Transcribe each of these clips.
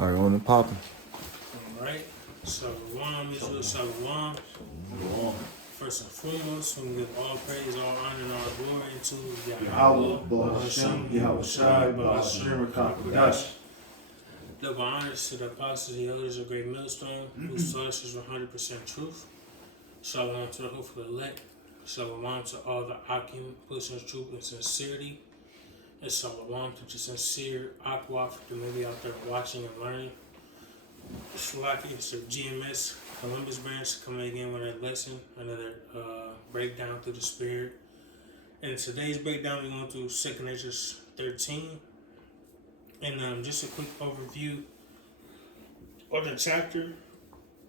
All right, on the popping. Alright, Shalom, Israel, Shalom. First and foremost, we give all praise, all honor, and all glory to Yahweh, Ba'ashem, Yahweh Shai, Ba'ashem, Rakakadash. Double honors to the apostles, the elders of Great Millstone, whose source is 100% truth. Shalom to the hopeful elect. Shalom to all the Akim, pushing truth and sincerity. And shalom to the sincere Aqua for community out there watching and learning. Shalaki, it's your GMS Columbus branch coming again with a lesson, another breakdown through the spirit. And today's breakdown, we're going through 2 Esdras 13. And just a quick overview of the chapter.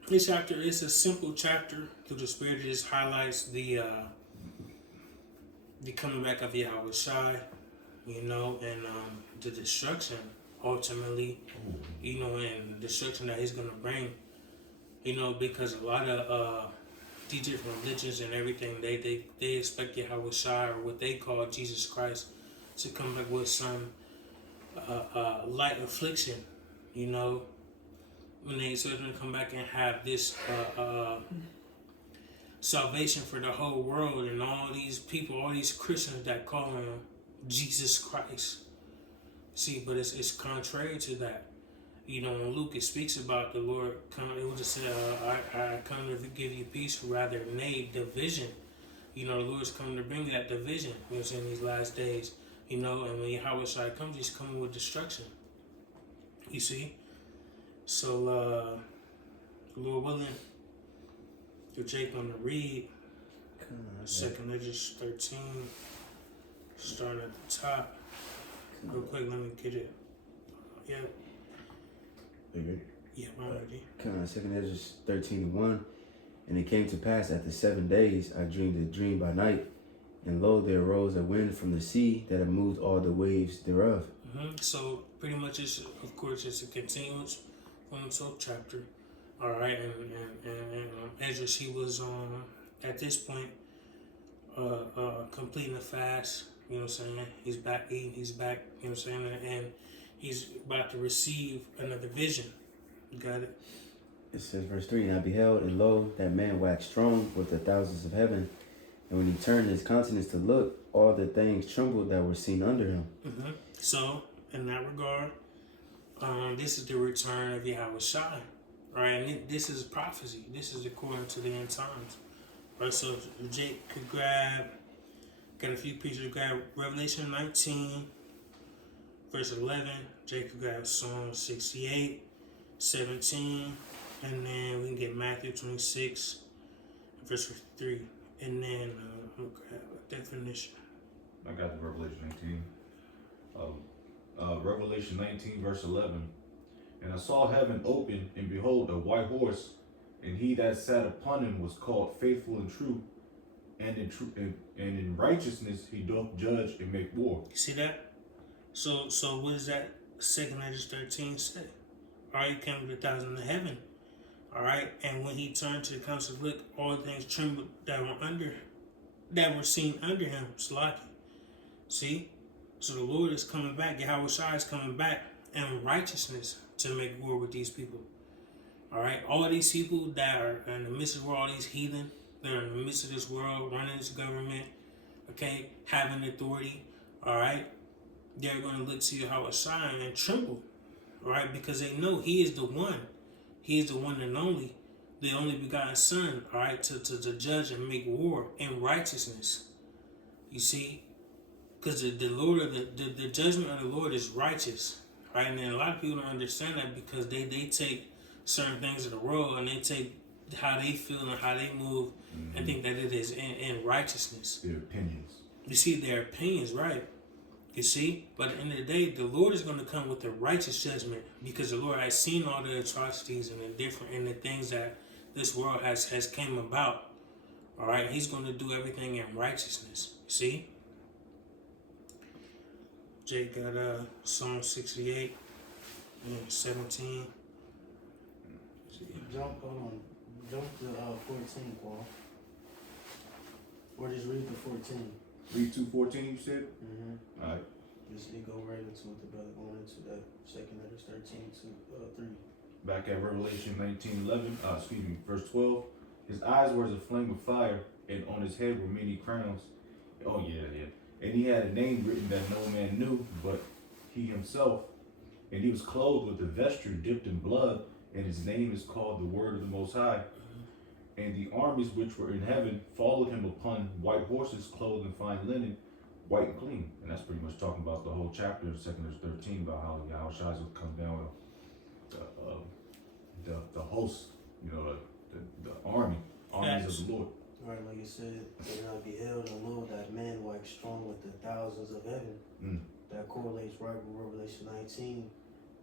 This chapter is a simple chapter through the spirit. It just highlights the coming back of Yahweh Shai, and the destruction ultimately, and the destruction that he's going to bring, because a lot of these different religions and everything, they expect Yahweh Shai, or what they call Jesus Christ, to come back with some light affliction, when they expect him to come back and have this salvation for the whole world, and all these people, all these Christians that call him Jesus Christ. See, but it's contrary to that. When Luke it speaks about the Lord, it will just say, I come to give you peace, rather nay, division. The Lord's coming to bring that division, in these last days. And when Yahweh Shai comes, he's coming with destruction. You see? So, Lord willing, if Jake want to read 2 Esdras 13, start at the top. Real quick, let me get it. Yeah. You ready? Yeah, I'm ready. Come on, 2 Esdras 13:1. And it came to pass after 7 days, I dreamed a dream by night, and lo, there arose a wind from the sea that had moved all the waves thereof. So pretty much, it's a continuance from the 12th chapter. All right, and Esdras, he was at this point completing the fast. He's back eating, he's back, and he's about to receive another vision. You got it? It says, verse 3, And I beheld, and lo, that man waxed strong with the thousands of heaven. And when he turned his countenance to look, all the things trembled that were seen under him. So, in that regard, this is the return of Yahweh Shai. Right? And this is prophecy. This is according to the end times. Right? So, if Jake could got a few pieces, grab Revelation 19, verse 11. Jake could grab Psalm 68, 17. And then we can get Matthew 26, verse 3. And then I'm going to grab a definition. I got the Revelation 19. Revelation 19, verse 11. And I saw heaven open, and behold, a white horse, and he that sat upon him was called Faithful and True, and in righteousness he doth judge and make war. You see that? So what does that 2 Esdras 13 say? All right, he came with 1,000 in heaven. All right, and when he turned to the council, look, all things trembled that were seen under him. Slaki. See? So the Lord is coming back. Yahweh Shai is coming back in righteousness to make war with these people. All right, all these people that are in the midst of all these heathen, that are in the midst of this world, running this government, okay, having authority, all right, they're going to look to Yahweh Shai and tremble, all right, because they know he is the one. He is the one and only, the only begotten Son, all right, to judge and make war in righteousness. You see? Because the Lord, the judgment of the Lord is righteous, right? And then a lot of people don't understand that because they take certain things of the world and they take how they feel and how they move and think that it is in righteousness. Their opinions. You see, their opinions, right? You see? But at the end of the day, the Lord is going to come with the righteous judgment because the Lord has seen all the atrocities and the things that this world has came about. All right? He's going to do everything in righteousness. See? Jake got Psalm 68 and 17. Jump to 14, Paul. Or just read the 14. Read 2:14, you said? Mm-hmm. All right. It go right into what the brother going into that 2nd Esdras 13 to 3. Back at Revelation 19:11, verse 12. His eyes were as a flame of fire, and on his head were many crowns. Oh yeah. And he had a name written that no man knew, but he himself. And he was clothed with a vesture dipped in blood, and his name is called the Word of the Most High. And the armies which were in heaven followed him upon white horses, clothed in fine linen, white and clean. And that's pretty much talking about the whole chapter of 2nd Esdras 13 about how Yahushua will come down with the host, the armies of the Lord. Right, like it said, and I beheld and lo, that man like strong with the thousands of heaven. That correlates right with Revelation 19,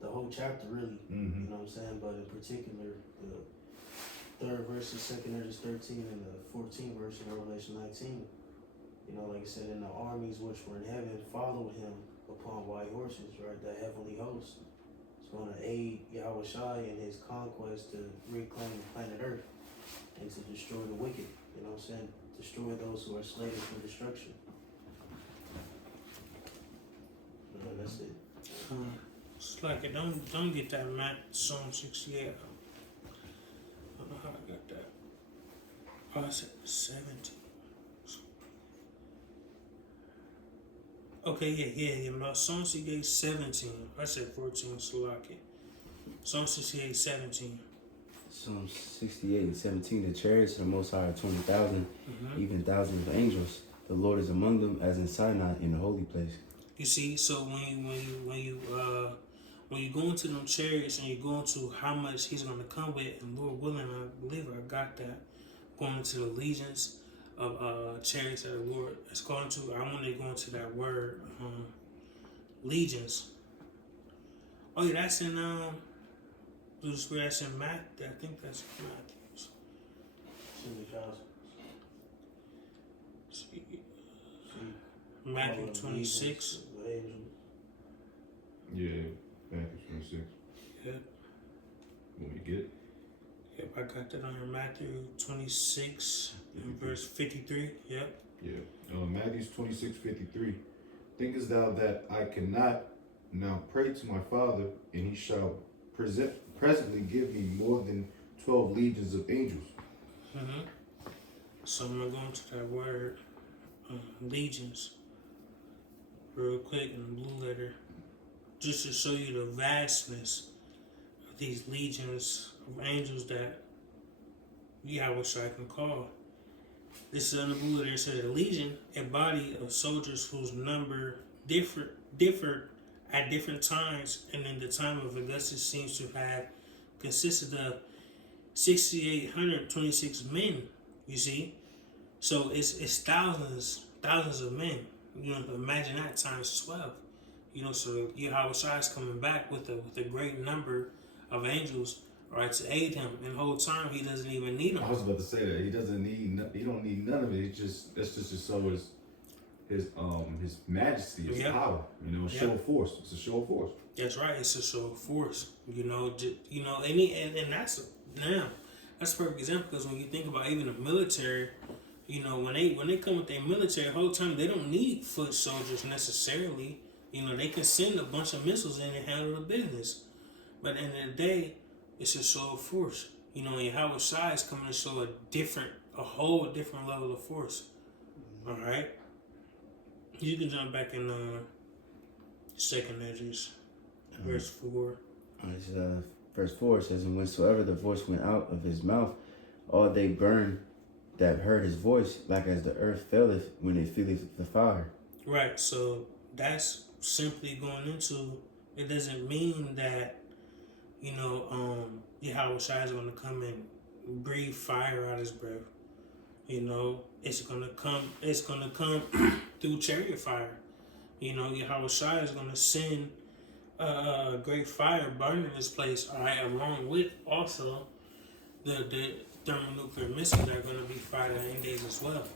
the whole chapter really. Mm-hmm. You know what I'm saying? But in particular, the 3rd verse of 2nd Esdras 13 and the 14th verse of Revelation 19. You know, like I said, and the armies which were in heaven followed him upon white horses, right? The heavenly host is going to aid Yahushua in his conquest to reclaim planet Earth and to destroy the wicked. You know what I'm saying? Destroy those who are slated for destruction. That's it. It's like it don't get that Psalm 68. I don't know how I got that. Oh, I said 17. Okay, yeah. My Psalm 68 17. I said 14. Salaki. Psalm 68 17. Psalm 68:17. The chariots of the Most High are 20,000, even thousands of angels. The Lord is among them, as in Sinai, in the holy place. You see, so when you go into them chariots and you go into how much He's going to come with, and Lord willing, I believe I got that. Going into the legions of chariots that the Lord is going to. I want to go into that word, legions. Oh yeah, that's in through the Spirit. That's in Matthew. I think that's in Matthew. See, Matthew 26. Yeah, Matthew 26. Yep. What we get? Yep, I got that on here. Matthew 26 and verse 53. Yep. Yeah. Matthew 26:53. Thinkest thou that I cannot now pray to my Father, and he shall presently give me more than 12 legions of angels? So I'm going to go into that word, legions, real quick in the blue letter, just to show you the vastness of these legions of angels that Yahushua can call. This is in the blue letter. It says a legion, a body of soldiers whose number differed at different times, and in the time of Augustus seems to have consisted of 6,826 men. You see, so it's thousands of men. You know, imagine that times 12. You know, so Yahushua is coming back with a great number of angels, right, to aid him. And the whole time he doesn't even need them. I was about to say that he don't need none of it. That's just to show his majesty, his power. You know, show of force. It's a show of force. That's right. It's a show of force. You know, and that's a perfect example, because when you think about even the military, you know, when they come with their military, the whole time they don't need foot soldiers necessarily. You know, they can send a bunch of missiles in and handle the business. But at the end of the day, it's a show of force. You know, and Yahushua is coming to show a whole different level of force. All right. You can jump back in 2nd Esdras, verse 4. Verse 4 says, and whensoever the voice went out of his mouth, all they burned that heard his voice, like as the earth faileth when it feeleth the fire. Right, so that's simply going into, it doesn't mean that, you know, Yahushua is going to come and breathe fire out of his breath. You know, it's gonna come through chariot fire. You know, Yahushua is gonna send a great fire burning this place, all right, along with also the thermonuclear missiles that are gonna be fired at end days as well.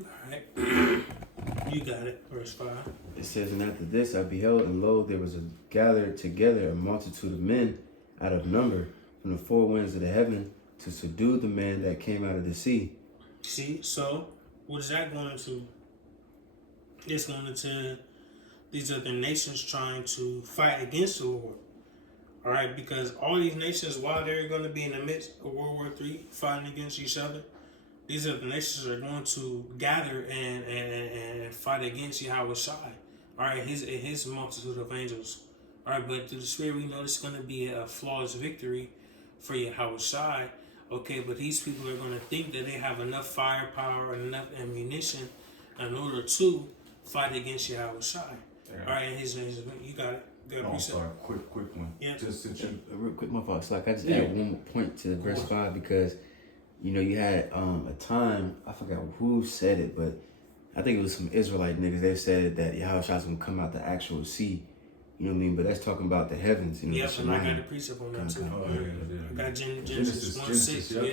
All right, you got it. Verse 5. It says, and after this I beheld, and lo, there was gathered together a multitude of men out of number from the four winds of the heaven to subdue the man that came out of the sea. See, so what is that going to? It's going to these other nations trying to fight against the Lord. All right, because all these nations, while they're going to be in the midst of World War III, fighting against each other, these other nations are going to gather and fight against Yahweh Shai. All right, his multitude of angels. All right, but through the Spirit, we know this is going to be a flawless victory for Yahweh Shai. Okay, but these people are going to think that they have enough firepower and enough ammunition in order to fight against Yahweh Shai. Yeah. All right, you got it. Oh, sorry, quick one. Yeah. Just since you, Real quick, my fault. So, like, I just Yeah. add one more point to verse 5 because, you know, you had a time, I forgot who said it, but I think it was some Israelite niggas. They said that Yahweh Shai's gonna come out the actual sea. You know what I mean? But that's talking about the heavens. You know, Yep, the and I got Shemayim. the precept on that too. oh yeah. I got Genesis 1:6. Yep.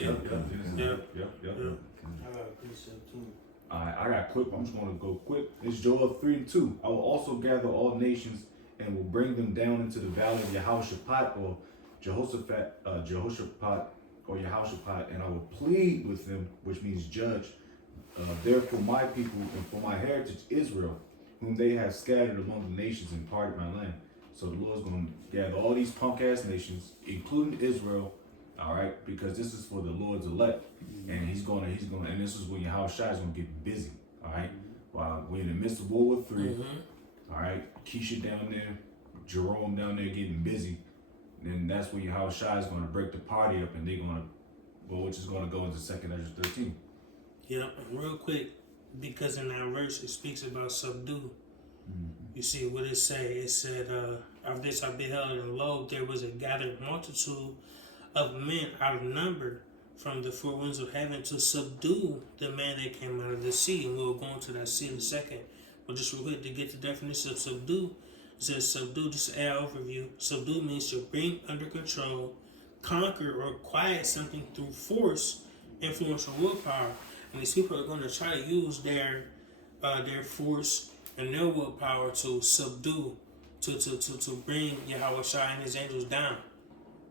Yeah. Yep. I got a precept too. Alright, I got quick. I'm just gonna go quick. It's Joel 3:2. I will also gather all nations and will bring them down into the valley of Jehoshaphat or Jehoshaphat, and I will plead with them, which means judge. Therefore, my people and for my heritage Israel, whom they have scattered among the nations and parted my land. So the Lord's gonna gather all these punk ass nations, including Israel. All right, because this is for the Lord's elect, and he's gonna, and this is when Yahweh Shai is gonna get busy. All right, while we're in the midst of World War III. All right, Keisha down there, Jerome down there getting busy. Then that's when Yahweh Shai is gonna break the party up, and they're gonna, which is gonna go into 2nd Esdras 13. Yeah, and real quick, because in that verse it speaks about subdue. You see what it say? It said, "Of this I beheld, and lo, there was a gathered multitude of men out of number from the four winds of heaven to subdue the man that came out of the sea." And we'll go into that sea in a second. But just real quick to get the definition of subdue, it says subdue, just an overview. Subdue means to bring under control, conquer, or quiet something through force, influence, or willpower. And these people are going to try to use their force and their willpower to subdue, to bring Yahweh Shai and his angels down.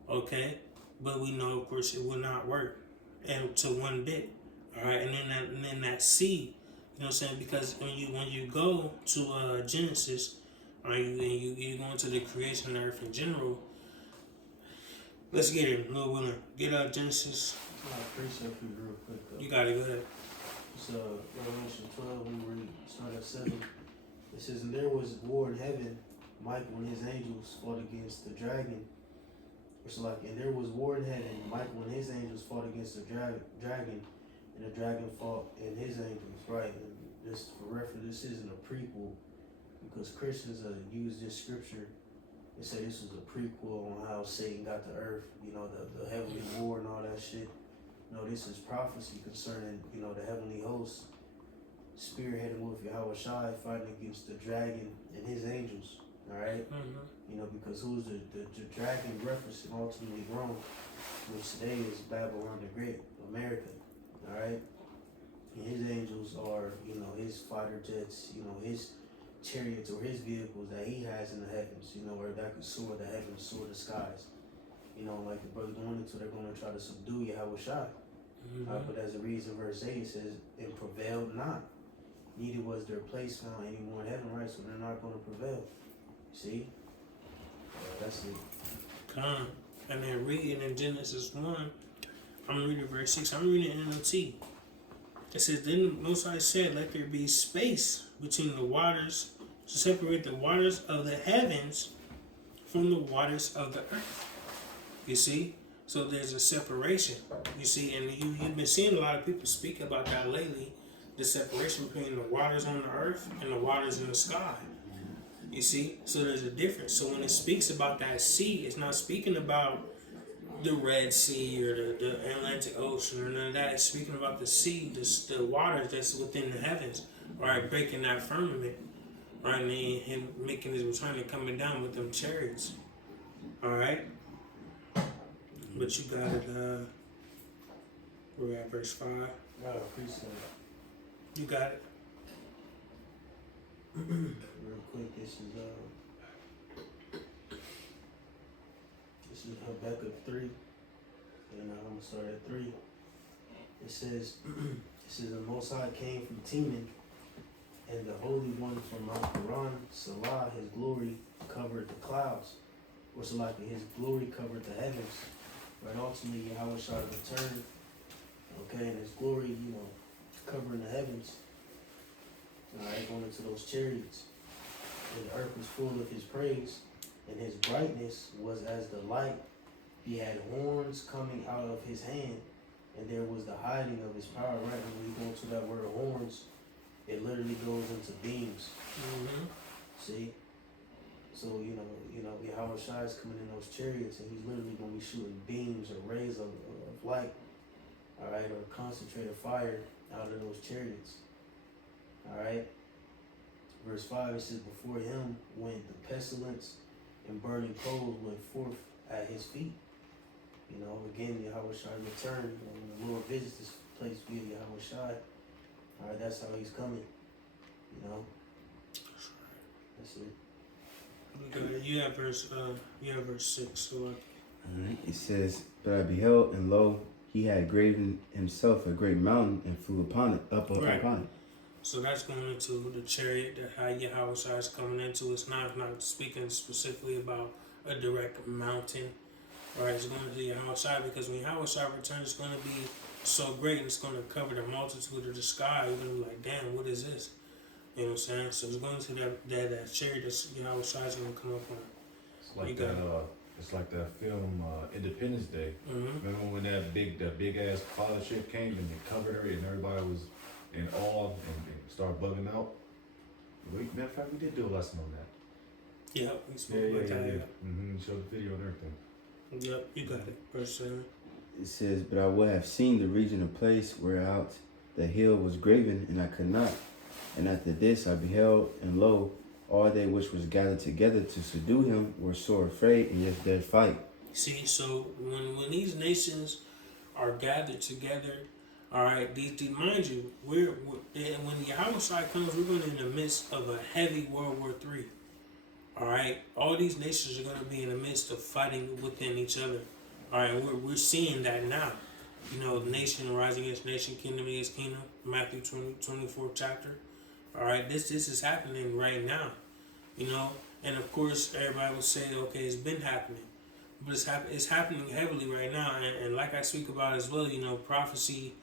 Okay? But we know, of course, it will not work, and to one bit. All right, and then that sea, you know what I'm saying? Because when you go to Genesis, all right, you go into the creation of earth in general. Let's get it, Lord willing. Get Genesis. I got a precept for you real quick though. You got it. Go ahead. It's Revelation 12, we read, start at 7. It says, "And there was war in heaven, Michael and his angels fought against the dragon." It's like, and there was war in heaven, Michael and his angels fought against the dragon, and the dragon fought and his angels, right? And this, for reference, this isn't a prequel, because Christians use this scripture. They say this was a prequel on how Satan got to earth, you know, the heavenly war and all that shit. No, this is prophecy concerning, you know, the heavenly hosts spearheading with Yahweh Shai fighting against the dragon and his angels. All right, you know, because who's the dragon referencing ultimately Rome, which today is Babylon the Great, America. All right, and his angels are, you know, his fighter jets, you know, his chariots or his vehicles that he has in the heavens, you know, where that could soar the heavens, soar the skies. You know, like the brother going into, they're going to try to subdue Yahweh Shai. But as a reason, verse 8 says, "And prevailed not, neither was their place found any more in heaven," right? So they're not going to prevail. See? That's it. Come. And then reading in Genesis 1, I'm reading verse 6. I'm reading NLT. It says, "Then the Most High said, let there be space between the waters to separate the waters of the heavens from the waters of the earth." You see? So there's a separation. You see? And you've been seeing a lot of people speak about that lately. The separation between the waters on the earth and the waters in the sky. You see? So there's a difference. So when it speaks about that sea, it's not speaking about the Red Sea or the Atlantic Ocean or none of that. It's speaking about the sea, the water that's within the heavens, right? Breaking that firmament, right? And then him making his return and coming down with them chariots. All right? But you got it, we're at verse 5. I appreciate it. You got it. Real quick, this is Habakkuk 3, and I'm gonna start at 3. It says, "The Most High came from Teman And the Holy One from Mount Paran, Salah, his glory covered the clouds. Or Salah, his glory covered the heavens. Right, ultimately, Yahweh shall return. Okay, and his glory, covering the heavens. Alright, going into those chariots. And the earth was full of his praise, and his brightness was as the light. He had horns coming out of his hand, and there was the hiding of his power. Right, and when you go into that word horns, it literally goes into beams. Mm-hmm. See? So, Yahweh Shai is coming in those chariots, and he's literally going to be shooting beams or rays of light, alright, or concentrated fire out of those chariots. Alright? Verse 5, it says, before him went the pestilence, and burning coals went forth at his feet. Again, Yahweh Shai returned. When the Lord visits this place via Yahweh Shai, alright, that's how he's coming. That's it. You have verse 6. So Alright, it says, but I beheld, and lo, he had graven himself a great mountain, and flew upon it, Right. upon it. So that's going into the chariot that how Yahweh Shai is coming into. It's not speaking specifically about a direct mountain. Right, it's going to Yahweh Shai, because when Yahweh Shai returns, it's going to be so great, and it's going to cover the multitude of the sky. You're going to be like, damn, what is this? You know what I'm saying? So it's going to that chariot that Yahweh Shai is going to come up on. It's like that. It's like that film Independence Day. Mm-hmm. Remember when that big ass pilot ship came and it covered her and everybody was in awe and started bugging out. Matter of fact, we did do a lesson on that. Yeah, we spoke about that. Mm-hmm. Showed the video and everything. Yep, you got it. Verse 7. It says, but I would have seen the region of place whereout the hill was graven, and I could not. And after this I beheld, and lo, all they which was gathered together to subdue him were sore afraid, and yet did fight. See, so when these nations are gathered together, all right, mind you, we're when Yahweh Shai comes, we're going in the midst of a heavy World War III. All right, all these nations are going to be in the midst of fighting within each other. All right, we're seeing that now. Nation rising against nation, kingdom against kingdom. Matthew 24th chapter. All right, this is happening right now. And of course everybody will say, okay, it's been happening, but it's happening heavily right now. And like I speak about as well, prophecy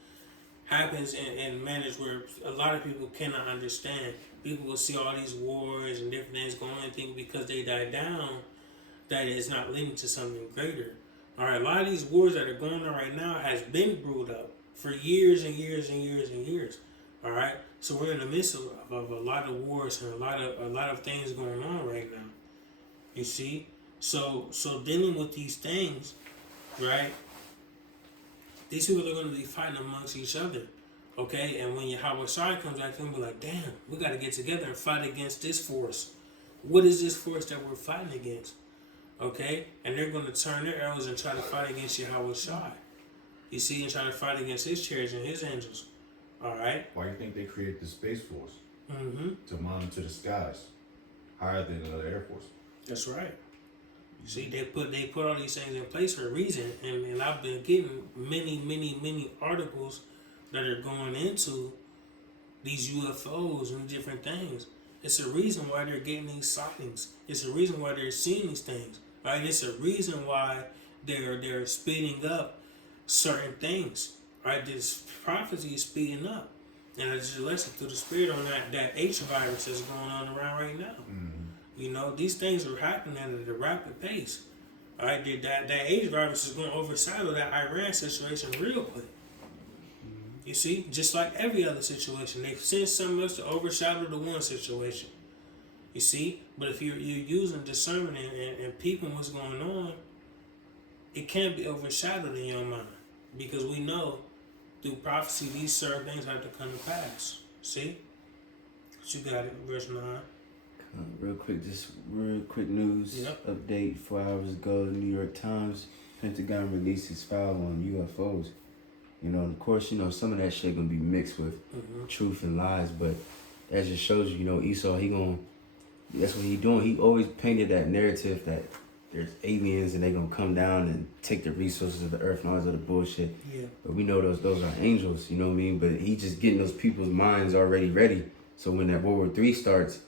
happens in manners where a lot of people cannot understand. People will see all these wars and different things going on and think because they die down that it's not leading to something greater. All right, a lot of these wars that are going on right now has been brewed up for years and years and years and years. All right, so we're in the midst of a lot of wars and a lot of things going on right now. You see, so dealing with these things, right? These people are going to be fighting amongst each other, okay? And when Yahweh Shai comes back, they'll be like, damn, we got to get together and fight against this force. What is this force that we're fighting against? Okay? And they're going to turn their arrows and try to fight against Yahweh Shai. You see, and try to fight against his chariots and his angels. All right? Why do you think they create the Space Force? Mm-hmm. To monitor the skies higher than another Air Force. That's right. You see, they put all these things in place for a reason, and I've been getting many articles that are going into these UFOs and different things. It's a reason why they're getting these sightings. It's a reason why they're seeing these things. Right? It's a reason why they're speeding up certain things. Right? This prophecy is speeding up. And I just listened to the spirit on that H virus that's going on around right now. Mm-hmm. These things are happening at a rapid pace. All right, that H virus is going to overshadow that Iran situation real quick. You see, just like every other situation, they send something else to overshadow the one situation. You see, but if you're using discernment and peeping what's going on, it can't be overshadowed in your mind, because we know through prophecy these certain things have to come to pass. See, but you got it, verse 9. Real quick news update. 4 hours ago, the New York Times, Pentagon released its file on UFOs. Of course, some of that shit gonna be mixed with truth and lies, but that just shows you, Esau, that's what he doing. He always painted that narrative that there's aliens and they gonna come down and take the resources of the earth and all this other bullshit. Yeah. But we know those are angels, you know what I mean? But he just getting those people's minds already ready So when that World War III starts,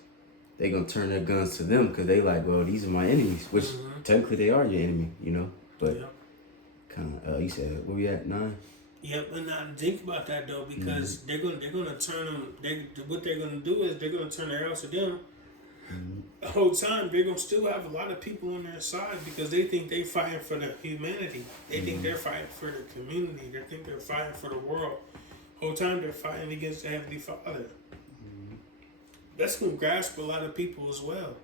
they gonna turn their guns to them because they like, well, these are my enemies, which technically they are your enemy, you know. But kind of, you said where we at 9? Yep, and now think about that though, because they're gonna turn them. What they're gonna do is they're gonna turn their arrows to them. The whole time they're gonna still have a lot of people on their side because they think they're fighting for the humanity. They think they're fighting for the community. They think they're fighting for the world. Whole time they're fighting against the Heavenly Father. That's gonna grasp a lot of people as well.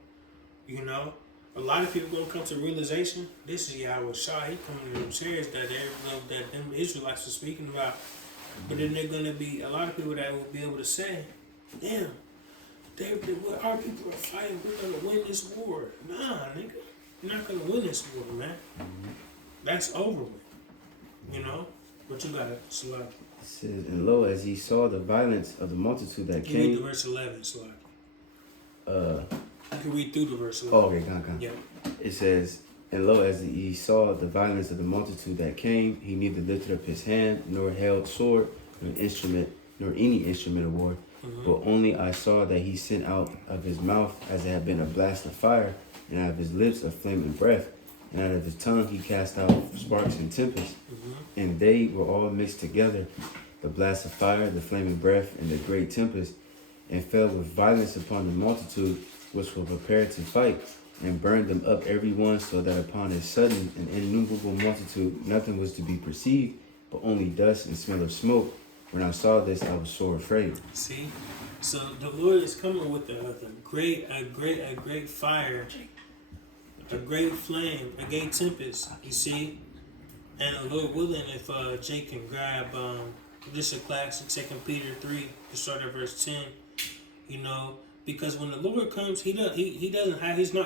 You know, a lot of people gonna come to realization. This is Yahweh Shah. He coming to them chairs that them Israelites are speaking about. But then they're gonna be a lot of people that will be able to say, "Damn, our people are fighting. We're gonna win this war." Nah, nigga, you're not gonna win this war, man. That's over with. You know, but you gotta select. It says, and lo, as he saw the violence of the multitude that You read came. the verse 11, select. You can read through the verse 11. Oh, okay, gone. Yeah. It says, and lo, as he saw the violence of the multitude that came, he neither lifted up his hand, nor held sword, nor any instrument of war. But only I saw that he sent out of his mouth as it had been a blast of fire, and out of his lips a flaming breath, and out of his tongue he cast out sparks and tempests. And they were all mixed together, the blast of fire, the flaming breath, and the great tempest, and fell with violence upon the multitude which were prepared to fight, and burned them up every one, so that upon a sudden and innumerable multitude nothing was to be perceived, but only dust and smell of smoke. When I saw this, I was sore afraid. See, so the Lord is coming with a great fire, a great flame, a great tempest. You see, and the Lord willing, if Jake can grab this is a classic 2 Peter 3, to start at verse 10. You know, because when the Lord comes, he's not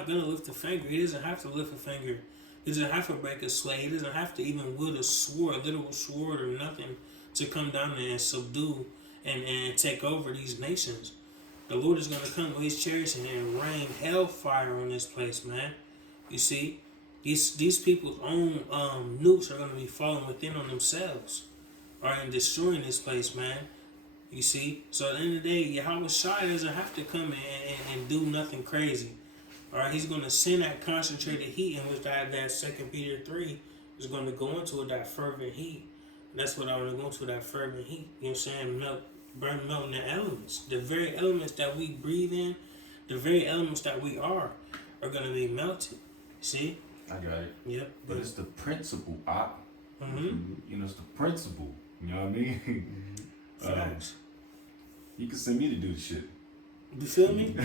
gonna lift a finger. He doesn't have to lift a finger. He doesn't have to break a sword. He doesn't have to even wield a sword, a literal sword or nothing, to come down there and subdue and take over these nations. The Lord is going to come with his chariots and rain hellfire on this place, man. You see, these people's own nukes are going to be falling within on themselves, or in destroying this place, man. You see, so at the end of the day, Yahweh Shai doesn't have to come and do nothing crazy. All right, he's going to send that concentrated heat, in which that 2 Peter 3 is going to go into that fervent heat. That's what I want to go to, that fervent heat. You know what I'm saying? Melting the elements. The very elements that we breathe in, the very elements that we are going to be melted. See? I got it. Yep. But it's the principle, you know, it's the principle. You know what I mean? Facts. You can send me to do the shit. You feel me?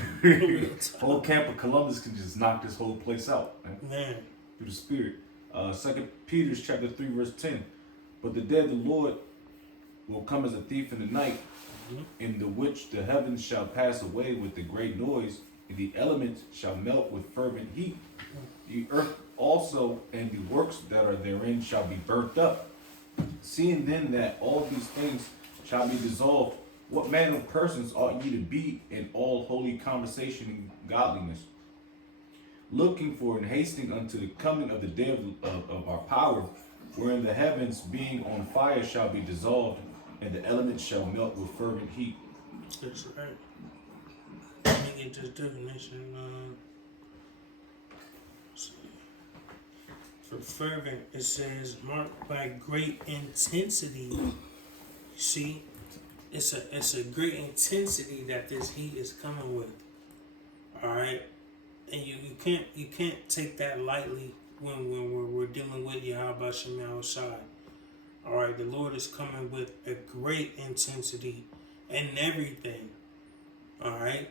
Whole camp of Columbus can just knock this whole place out, Man. Through the Spirit. 2 Peter chapter 3 verse 10. But the day of the Lord will come as a thief in the night, in the which the heavens shall pass away with a great noise, and the elements shall melt with fervent heat. The earth also and the works that are therein shall be burnt up. Seeing then that all these things shall be dissolved, what manner of persons ought ye to be in all holy conversation and godliness, looking for and hastening unto the coming of the day of our power, wherein the heavens being on fire shall be dissolved, and the elements shall melt with fervent heat. That's right. Let me get this definition. For fervent, it says marked by great intensity. You see, it's a great intensity that this heat is coming with. All right, and you can't take that lightly when we're dealing with Yahweh Shem Shai. All right, the Lord is coming with a great intensity and everything. All right,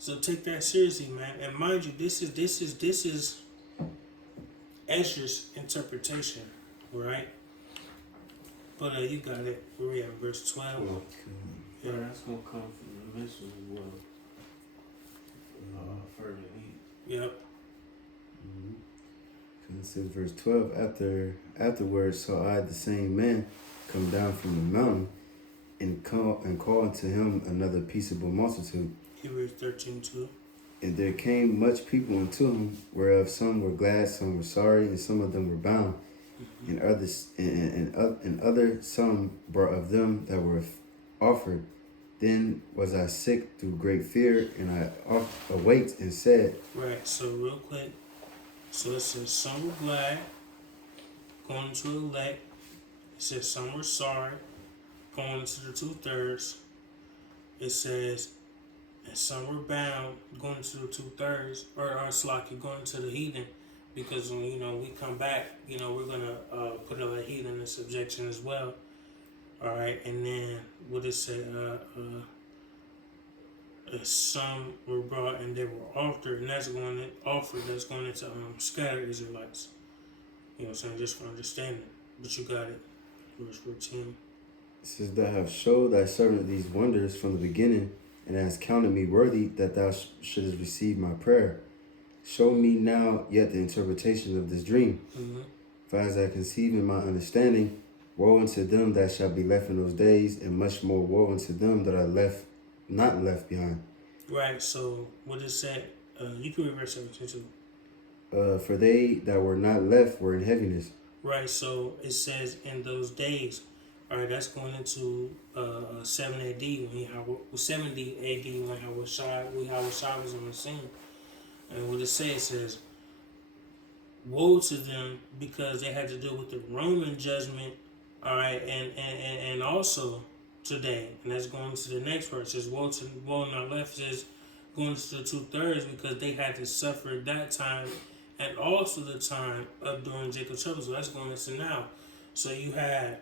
so take that seriously, man. And mind you, this is Esdras' interpretation, right? But you got it. Where we at? Verse 12. Yeah, that's gonna come from the Leviticus as well. Fervent heat. Yep. It says verse 12, afterwards saw I the same man come down from the mountain and call unto him another peaceable multitude. Hebrews 13:2. And there came much people unto him, whereof some were glad, some were sorry, and some of them were bound. And others, and other some brought of them that were offered, Then was I sick through great fear, and I awaked and said, Right, so real quick. So it says some were glad, going to elect. It says some were sorry, going to the 2/3. It says, and some were bound, going to the 2/3, or slocky, going to the heathen. Because when we come back, we're gonna put other heathen in subjection as well. All right, and then what it say? Some were brought and they were offered, and that's going to offered. That's going into scattered Israelites. You know what I'm saying? Just for understanding. But you got it. Verse 14. it says, Thou hast showed thy servant these wonders from the beginning, and hast counted me worthy that thou shouldest receive my prayer. Show me now yet the interpretation of this dream. Mm-hmm. For as I conceive in my understanding, woe unto them that shall be left in those days, and much more woe unto them that are not left behind. Right. So what it said? You can read verse 17 too. For they that were not left were in heaviness. Right. So it says in those days. All right. That's going into 7 AD when 70 AD when Hawashai was on the scene. And what it says, woe to them because they had to deal with the Roman judgment, all right, and also today, and that's going to the next verse. It says, woe not left, says going to the 2/3 because they had to suffer that time and also the time of during Jacob's trouble. So that's going into now. So you had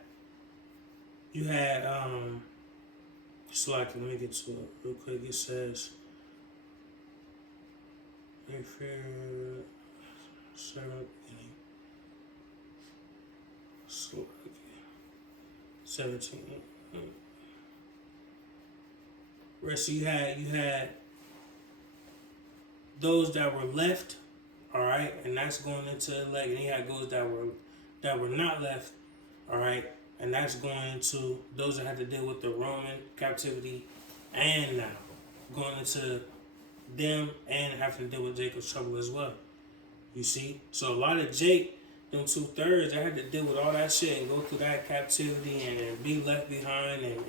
it's like, let me get to it real quick. It says, they fear servant beginning. 17. Right, so you had those that were left, all right, and that's going into elect, and you had those that were not left, all right, and that's going into those that had to deal with the Roman captivity, and now going into them and having to deal with Jacob's trouble as well. You see? So a lot of Jake, them 2/3, they had to deal with all that shit and go through that captivity and be left behind and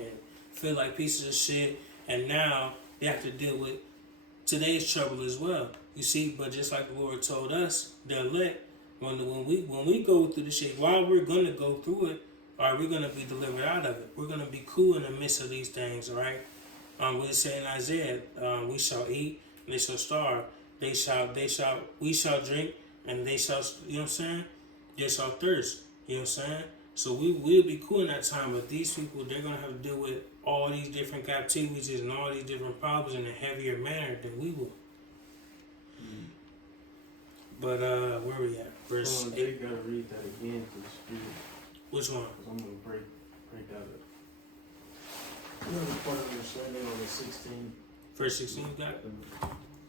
feel like pieces of shit. And now they have to deal with today's trouble as well. You see? But just like the Lord told us, the elect, when we go through the shit, while we're gonna go through it, all right, we're gonna be delivered out of it. We're gonna be cool in the midst of these things, all right? What it say in Isaiah, we shall eat, and they shall starve. We shall drink, and they shall, you know what I'm saying? They shall thirst, you know what I'm saying? So we'll be cool in that time, but these people, they're going to have to deal with all these different captivities and all these different problems in a heavier manner than we will. But, where we at? Verse 8. You gotta read that again to the spirit. Which one? Because I'm gonna break that up. Another part of understanding on the 16. Verse 16, you got it?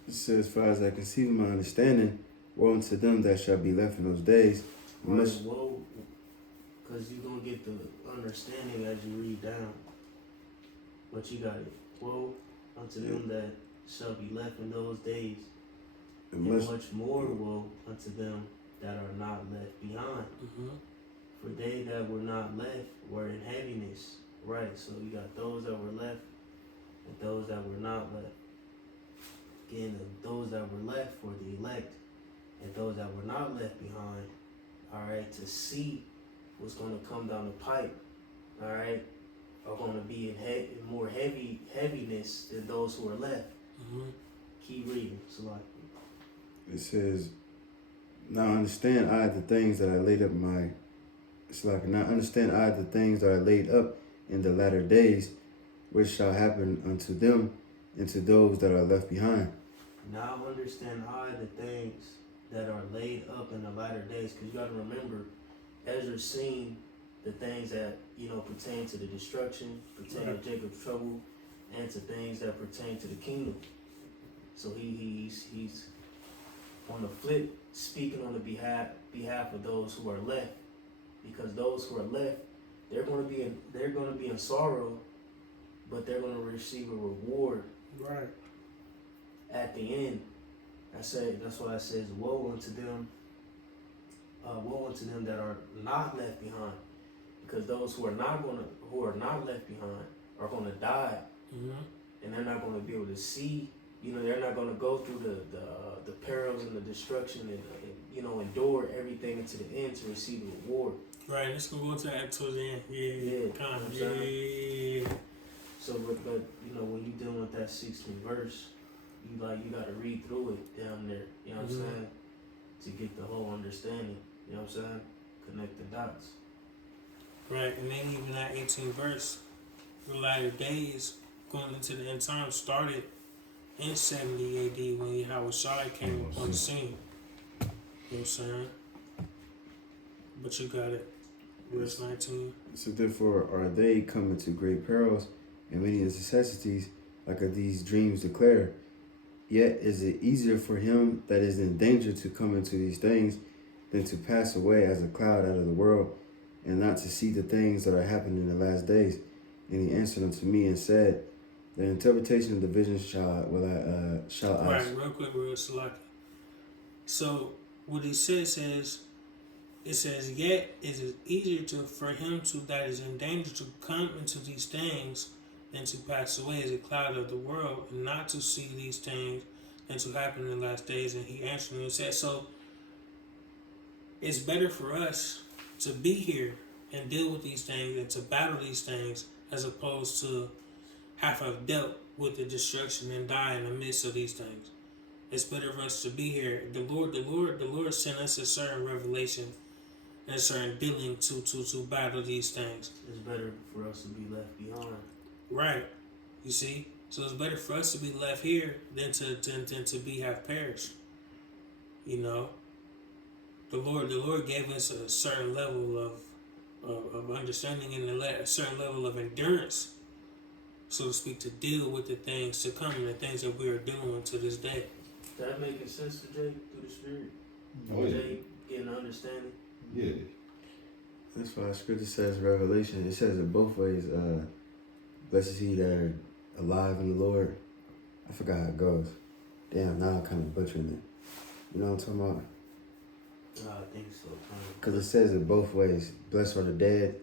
It says, For as I conceive in my understanding, woe unto them that shall be left in those days. Woe, because you're going to get the understanding as you read down. But you got it. Woe unto them that shall be left in those days. And much more woe unto them that are not left behind. Mm-hmm. For they that were not left were in heaviness. Right, so you got those that were left and those that were not left. Again, those that were left were the elect, and those that were not left behind, all right, to see what's going to come down the pipe, all right, are going to be in more heaviness than those who are left. Mm-hmm. Keep reading, Salaki. It says, Now understand I the things that I laid up now understand I the things that I laid up in the latter days, which shall happen unto them and to those that are left behind. Now understand I the things that are laid up in the latter days, because you got to remember, Ezra's seen the things that pertain to the destruction, pertain to Jacob's trouble, and to things that pertain to the kingdom. So he's on the flip speaking on the behalf of those who are left, because those who are left, they're going to be in sorrow, but they're going to receive a reward. Right. At the end. That's why it says, woe unto them that are not left behind, because those who are not left behind are going to die and they're not going to be able to see. You know, they're not going to go through the perils and the destruction and you know, endure everything until the end to receive the reward. Right, let's go to that towards the end. Yeah, Kind of. you know what I'm Yeah. So, but you know, when you dealing with that 16th verse, you got to read through it down there. You know what I'm saying? To get the whole understanding. You know what I'm saying? Connect the dots. Right, and then even that 18th verse, the latter days going into the end time started in 70 AD when Yahweh Shai came on the scene. You know what I'm saying? But you got it. Verse 19. So therefore are they coming to great perils and many necessities, like of these dreams declare. Yet is it easier for him that is in danger to come into these things than to pass away as a cloud out of the world, and not to see the things that are happening in the last days. And he answered unto me and said, the interpretation of the vision shall I Right, real quick, real select. So what he says is, it says, yet it is easier for him that is in danger to come into these things than to pass away as a cloud of the world, and not to see these things than to happen in the last days. And he answered and said, so it's better for us to be here and deal with these things and to battle these things as opposed to have dealt with the destruction and die in the midst of these things. It's better for us to be here. The Lord sent us a certain revelation and a certain dealing to battle these things. It's better for us to be left behind. Right. You see? So it's better for us to be left here than to be have perished. You know? The Lord gave us a certain level of understanding and a certain level of endurance, so to speak, to deal with the things to come and the things that we are dealing with to this day. That making sense to Jay through the Spirit? Oh, yeah. Jay getting understanding? Yeah. That's why scripture says Revelation. It says it both ways. Blessed is he that are alive in the Lord. I forgot how it goes. Damn, now I'm kind of butchering it. You know what I'm talking about? I think so. Because it says it both ways. Blessed are the dead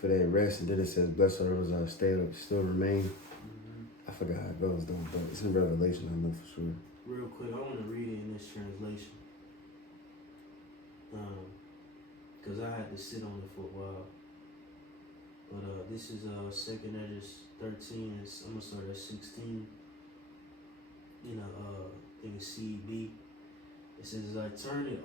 for their rest, and then it says blessed are those that still remain. I forgot how it goes though, but it's in Revelation, I know for sure. Real quick, I want to read it in this translation. Because I had to sit on it for a while. But this is 2nd Esdras 13. I'm going to start at 16. You know, I think it's CB. It says, I turn it